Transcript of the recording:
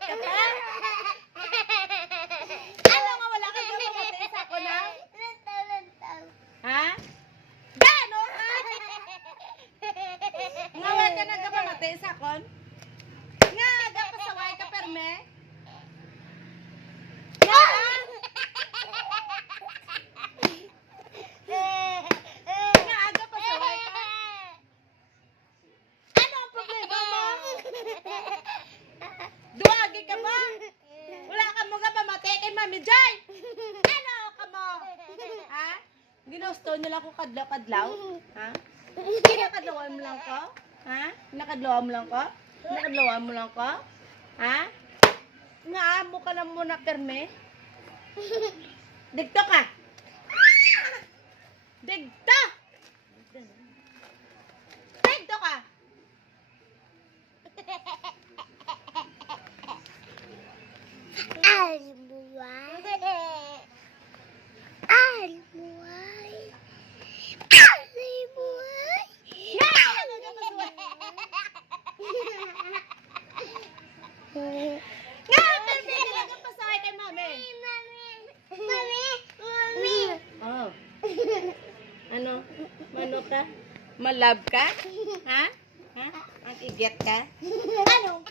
Lagot ka pa? Ano nga wala ka ba matiis ako na? Ha? Gano ha? Nga wala ka na ba matiis ako? Nga aga pasaway ka perme? Nga? Nga aga pasaway ka? Ano ang problema mo? Duwagi ka ba? Wala ka mo nga ba mati kay Mami Jay? Ano ka mo? Ha? Ginusto nyo lang ko kadlaw-kadlaw? Ha? Kinakadlawan mo lang ko? Ha? Nakadlawan mo lang ko? Nakadlawan mo lang ko? Ha? Nga amo ka lang muna, Kerme? Digto ka! Digto! Digto ka! Almuway. Almuway. Almuway. Nga! Ano ka pasaway? Nga! Kerme, hindi ka pasaway kay Mami. Mami. Oh. Ano? Mano ka? Malab ka? Ha? Ha? Ang iget ka? Anong